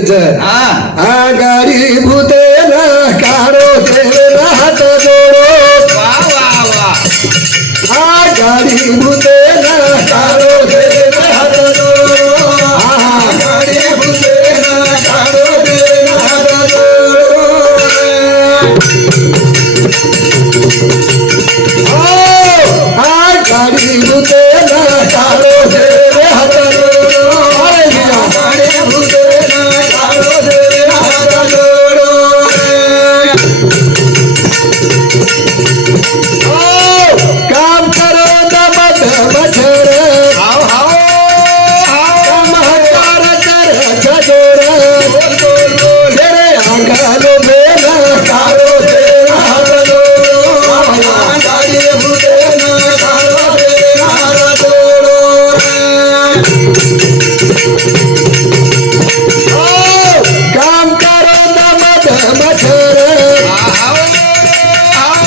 केरच आगाडी भूतेन काढो देव हात जोडो आगाडी भूतेन काढो देव हात जोडो आगाडी भूतेन काढो देव हात जोडो आगाडी भूतेन काढो देव हात जोडो आगाडी भूतेन काढो देव हात जोडो काम करो दमद मच्छर काम हकार कर जोर तेरे आंगन में कारो तेरा हाथ जोड़ो आगाड़ी भूतेन कारो तेरा हाथ जोड़ो काम करो दमद मच्छर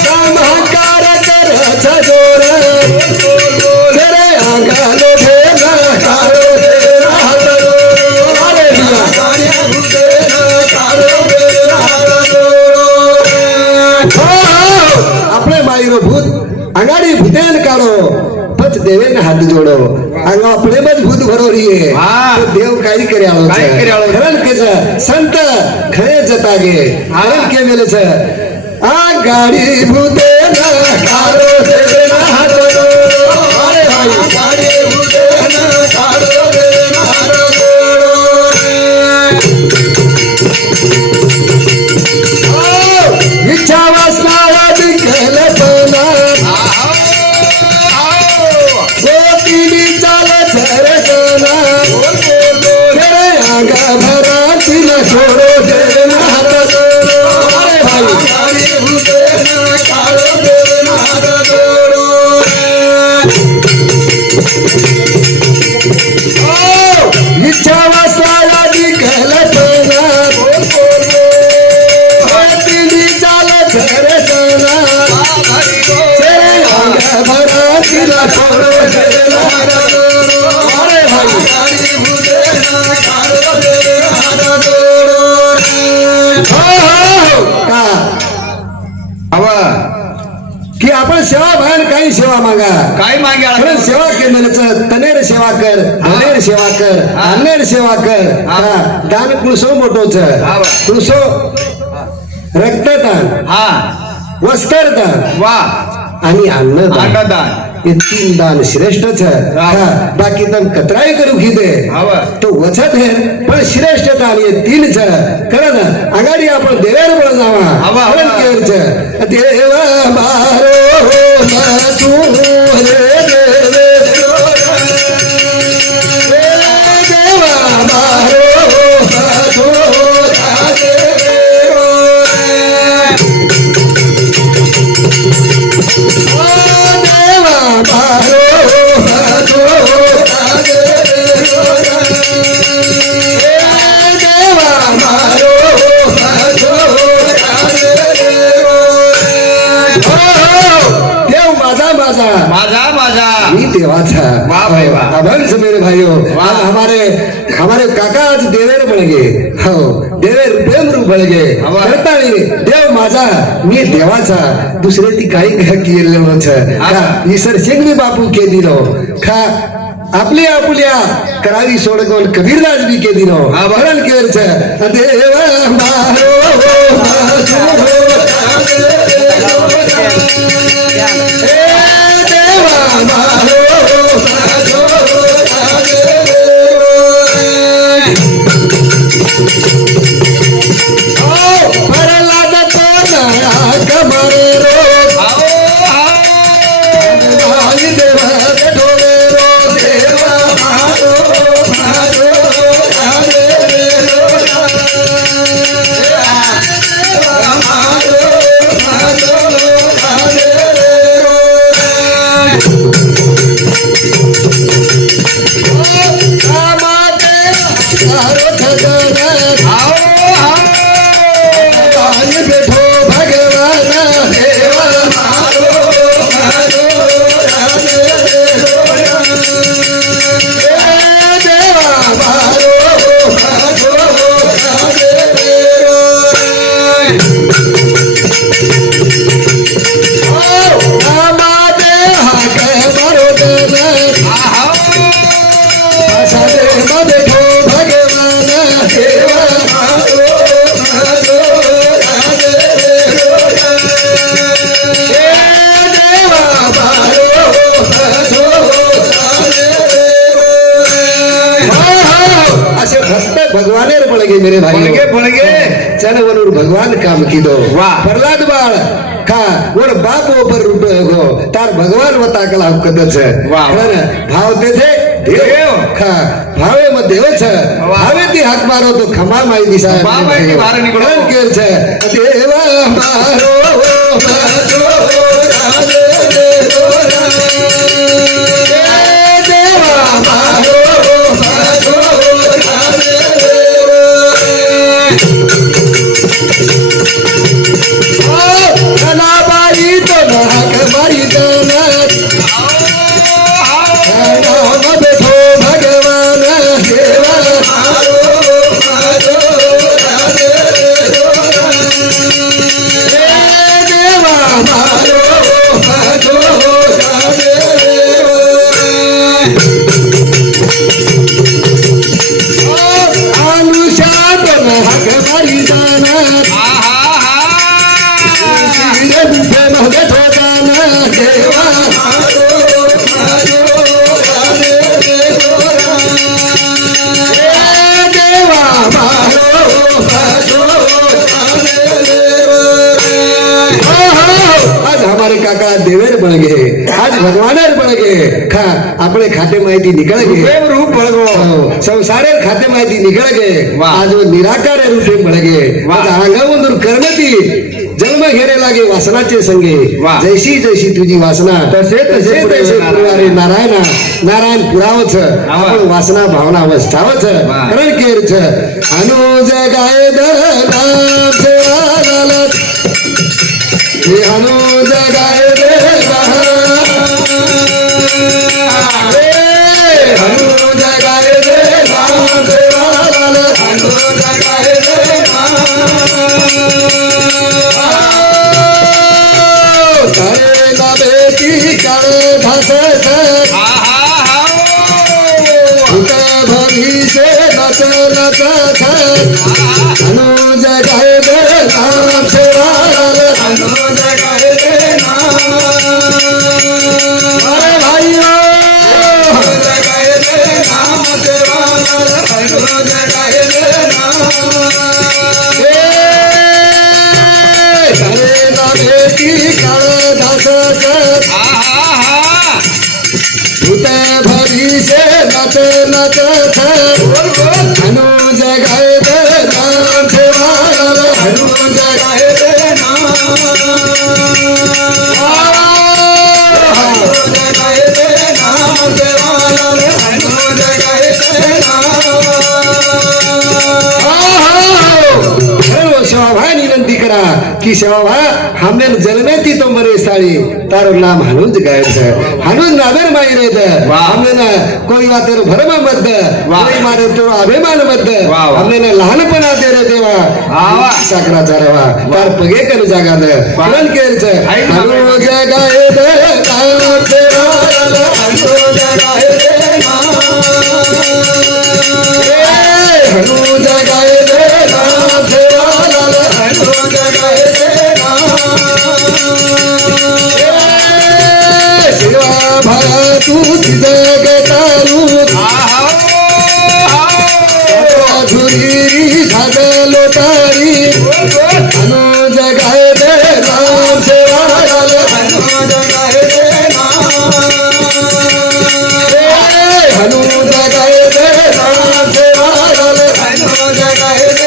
काम हकार कर जोर तेरे आंगन में कारो तेरा हाथ जोड़ो आगाड़ी भूतेन कारो तेरा हाथ जोड़ो આપણે માયરો ભૂત આગાડી ભૂતેન કાઢો પછ દેવેને હાથ જોડો આનો આપણે જ ભૂત ભરો રહીએ તો દેવ કાઈ કર્યાળો છે ખરણ કે છે સંત ખરે જતા ગે ખરણ કે મેલે છે આ ગાડી ભૂતેન કાઢો દેવેને હાથ જોડો અરે ભાઈ ગાડી ભૂતેન કાઢો દેવેને હાથ જોડો ઈચ્છા વાસના छोड़ो देव हाथ जोड़ो अरे भाई आगाड़ी भूतेन कारो देव हाथ जोड़ो इच्छा वासनायादी कहलतना तीनी चाल छरे सना तेरे आंग भरा तिला छोड़ो देव हाथ जोड़ो अरे भाई आगाड़ी भूतेन कारो देव हाथ जोड़ो की आपण सेवा भान काही सेवा मागा काय मागे खरं सेवा केलेलं तनेर सेवा कर धनेर सेवा कर अन्नेर सेवा कर दान कुळसो मोठोच कुळसो रक्तदान वस्त्रदान वा आणि अन्नदान हे तीन दान श्रेष्ठच बाकी दान कतराई करू घिदे तो वचत है पण श्रेष्ठ दान हे तीन छ खरं ना आगाडी आपण देवार बोल जावा खरं केवरच देव मारो तू रे देवा मारो तू माझा माझा मी देवाचा वाह भाई वाह अभंस मेरे भाइयों आज हमारे काका आज देवेर बन गए हो देवेर प्रेम रूप बन गए करता देव माझा मी देवाचा दुसरे ती काही केलेलं छ ईश्वर सिंग बापू के दिलो खा आपली आपुल्या करावी सोड कोण कबीरदास बी के दिनो भरण केर छ देव मारो हस्त भगवाने पड़गे मेरे भाई पड़गे पड़गे चल वनूर भगवान काम की दो वाह। प्रहलाद बाळ खा वर बाप ऊपर रूटो गो तार भगवान वता कला कदच वाह। भाव ते थे देव खा भावे मत देव छ भावे ती हात मारो तो खमा माई दिशा खमा माई ती बाहेर निकळो. केर छ देवा मारो मारो राधे देवा मारो मारो राधे बाई तो नाक बाई जनत नाम बेठो भगवान देवा मारो मारो राधे देवा मारो मारो राधे अनुशात नाक बाई जनत देवा मारो मारो राधे देवा मारो मारो आज हमारे काका देवेर बन गए आज भगवानेर बन गए खा अपने खाते माहिती निकल गए रूप बळगो संसारे खाते माहिती निकल गए वाह। आज वो निराकार रूपे बन गए वाह। अंगावरून करमती जन्म घेणे लागे वासनाचे संगे वाह। जैसी जैसी तुझी वासना तसे तसे पुढे पुरवारे नारायणा नारायण पुरावच आवा। आपण वासना भावना अवस्थावच वाह। कारण केरच अनुज गाय नाम हे अनुज गाय अनुज गाय नाम अनुज गाय करे ना बेटी करे धस भरी से नच नच अनुज गाय नाम से अनुज गाय अरे भाइयों अनुज गाय नाम से अनुज गाय करे ना बेटी करे धस भूत भरी से नच नच अनुज गाय नाम से अनुज गाय शोभा विनंती करा की शोभा हमने जन्मे ती तो मरे साड़ी तारो नाम हनुज गायत हनुज नावेर माई रेत वाह। हमने ना कोई वातेर भरम मत वाह। कोई मारे तो अभिमान मत वाह, वाह। हमने ना लहानपणा दे रे देवा आवा। साखराचारवा तार पगे कर जागा दे वाह। पण केरच आई ना हनुज गायत नाम से हनुज गायत हनुज गायत नाम से हनुज गायत शिवा भा तू जग तारू धुरी झाग लोटारी अनुज गायत नाम से अनुज गायत अनुज गायत नाम से अनुज गायत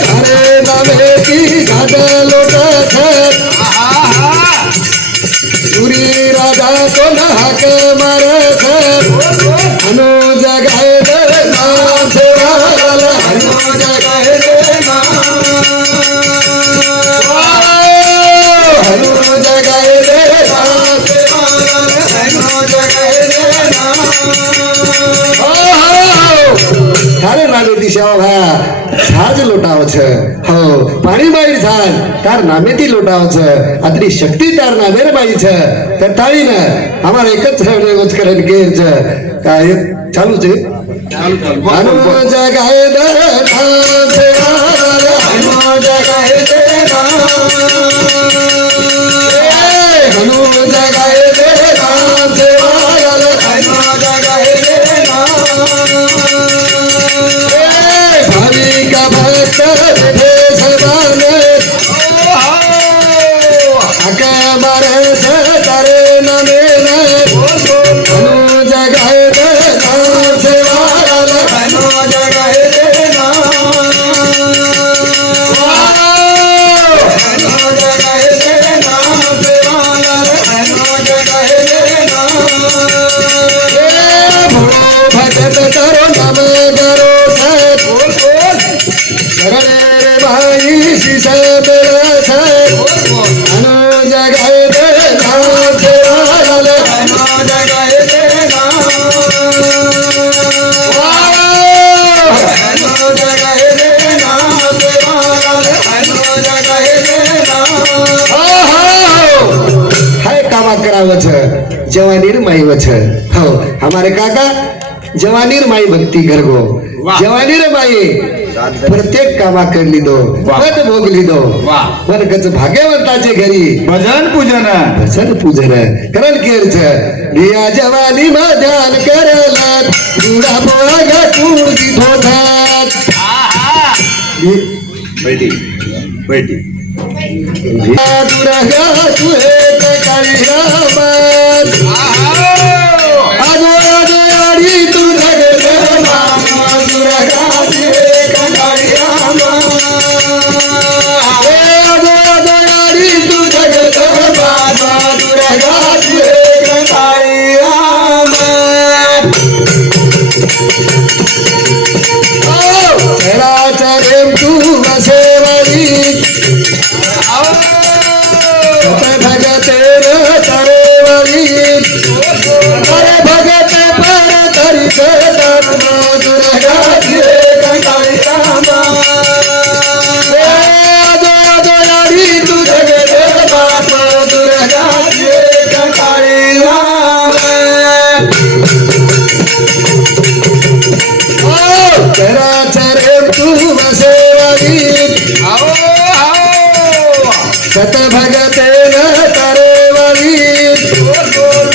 तारे नामे की घाट लोटत सुरी राजा को हाक मारत अनुज गायत नाम से अनुज गायत अनुज गायत नाम से अनुज गायत थारे नामे दिशा भा झाज लोटाव छ हो पाणी बाई झाज तार नामे ती लोटाव छ अतरी शक्ती तार नामे बाई छ तर ताळी न आम्हाला एकच गोच करण गेर छ काय चालू छे अनुज गायत नाम से अनुज गायत अनुज गायत नाम से अनुज गायत भाविका भक्त विठे सदान आका मारस तारे नमेन अनुज गाय नाम सेवाल अनुज गाय भजत करो नम करो सत करणे रे भाई शिष मेरा सत अनुज गाय नाम सेवाल अनुज गाय अनुज गाय नाम सेवाल अनुज गाय हाय कामा करावं छ जवानीर माई वछ हो हमारे काका जवानीर माई भक्ती करगो वाह. जवानीर माई प्रत्येक कामा करली दो वाह. पद भोगली दो वाह. वनकच भाग्यवंताचे घरी भजन पूजन भजन पूजन करण केरच लिया जवानी मा ध्यान करला दुरा बोगा तुळजी ठोठात बैठी बैठी दुर्गा तुहे काळीरामात आजो आजो आडी तू जगत मामा दुर्गा तुहे काळीरामात आजो आजो आडी तू जगत मामा दुर्गा तुहे काळीरामात चराचरेम तू वसेवरी भगते तरेवरी अरे भगत पर तरी दुर्गा तू जगत बापा दुर्गा चराचरेम तू वसेवरी सत भगते न तरेवरी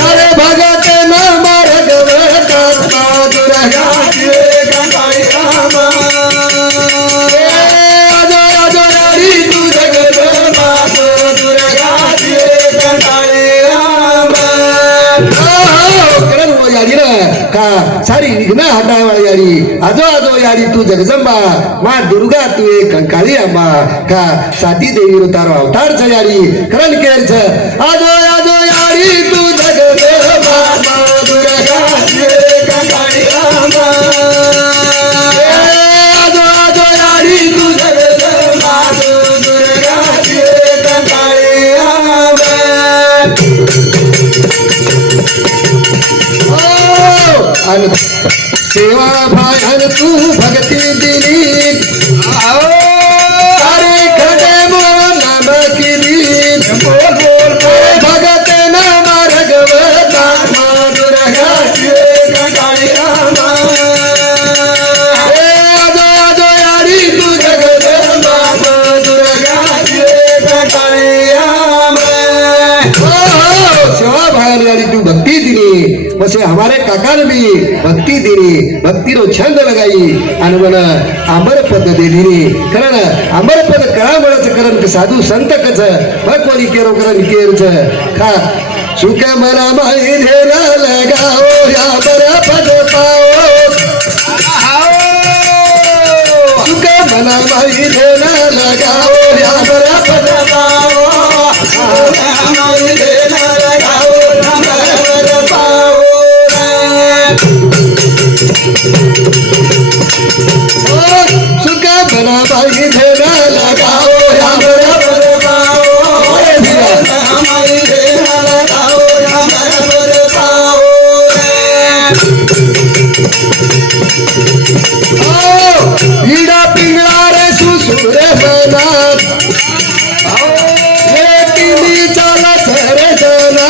अरे भगते न मार्गवता दुर्गा अजोरी तू जगत बाप दुर्गा करण वो यारी ना का सारी निघना हटाय वाली यारी आजो आजो यारी तू जगजंबा मा दुर्गा तू एक कंकाळी अंबा का साती देवी रो तारो अवतार छ यारी करण केर छ आजो आजो यारी तू जगजंबा मा दुर्गा एक कंकाळी अंबा आजो आजो यारी तू जगजंबा दुर्गा एक कंकाळी अंबा अन सेवा भायन तू भक्ती दिली अरे खडे मोर नाम किली भगत नाम रघुवता मा दुर्गा काळीरामा आजो आजो यारी तू जगत बाबा दुर्गा काळीरामा सेवा भायन यारी तू भक्ती दिली वसे हमारे काका ने भी भक्ति दिनी भक्ति रो छंद लगाई आणि मन आंबर पद दिली कारण आंबर पद कळामळच करण साधू संत कच भगवानी केरो करण केरच खा सुख मना माई धेला लगाओ या बर पद पाओ सुख मना माई धेला लगाओ या बर पद पाओ माई धेला लगाओ या बर पद पाओ सुख बना भाई धेरा लगाओ या बरा पाओ हमारी धेरा लगाओ या बरा पाओ हीरा पिंगला रे सुसुर बना लेकिन चला सरे जना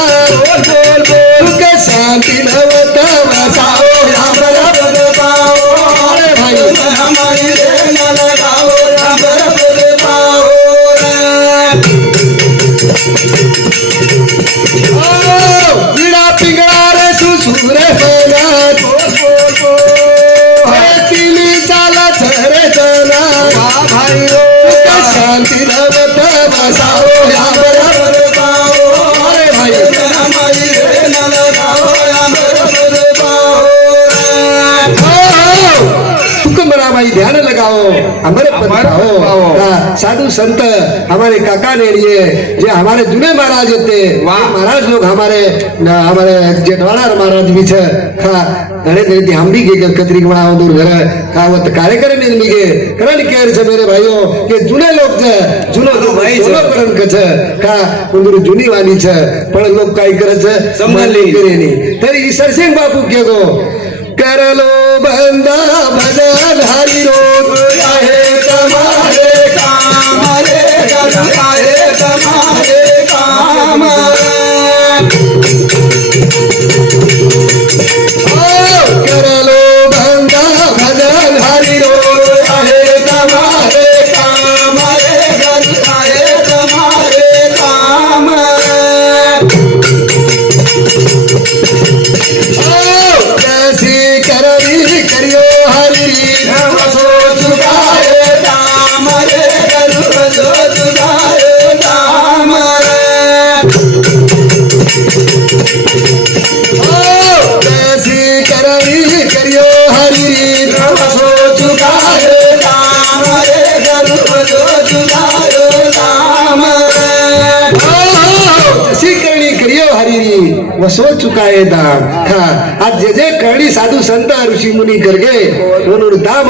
बोल बोल के शांति नवता बसाओ या बरा पाओ अरे भाई हमारी धेरा लगाओ या बरा पाओ हीरा पिंगला रे सुसुर बना शांती नवत बसाओ आंबर अरे भाई तुकमरामाई ध्यान लगाओ अमर पद पाओ साधु संत हमारे काका ने लिए जो हमारे जुने महाराज थे महाराज लोग हमारे जेठवाड़ा महाराज भी छे घणे घणे हम भी गे कतरी बनाओ दूर घर खावत कार्यक्रम में मिगे करण केर छे मेरे भाइयों के जुने लोग छे जुनो भाई जुनो करण के छे का उंदर जुनी वाली छे पण लोग काई करे छे संभाल करे नी तरी सरसिंह बापू के गो करलो बंदा भजन हरि रोग आहे तुम्हारे काम रे आहे तुम्हारे काम करलो बंदा भजन हरि रोग आहे तुम्हारे काम रे आहे तुम्हारे काम करियो हरि वसो चुकाए दाम रे करू वसो चुकाए दाम कैसी करनी करियो हरि वसो चुकाए दाम रे करू वसो चुकाए दाम जैसी करनी करियो हरि वसो चुकाए दाम आज जे जे करणी साधु संत ऋषि मुनि कर गए उन्होंने दाम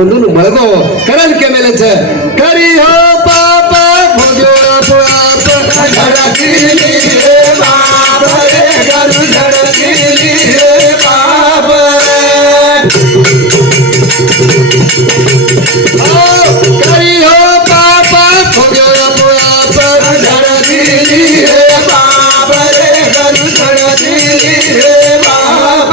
उन्होंने मळगो करण के मेले छे करी हो पाप भोग्यो पाप झड़की रे बाप रे गरु झड़की रे बाप करी हो पाप भोग्यो पाप झड़की रे बाप रे गरु झड़की रे बाप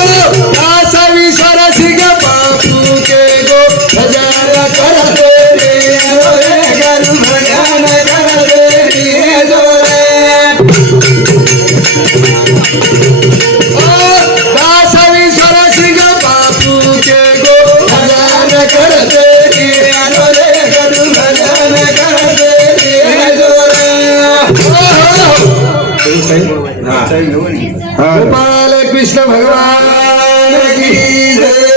दासवी सरसिंह बापू के गो भजन करते रे गरु भजन करते रे दासवी सरसिंह बापू के गो भजन करते रे गरु भजन करते रे गोपाल कृष्ण भगवान की जय।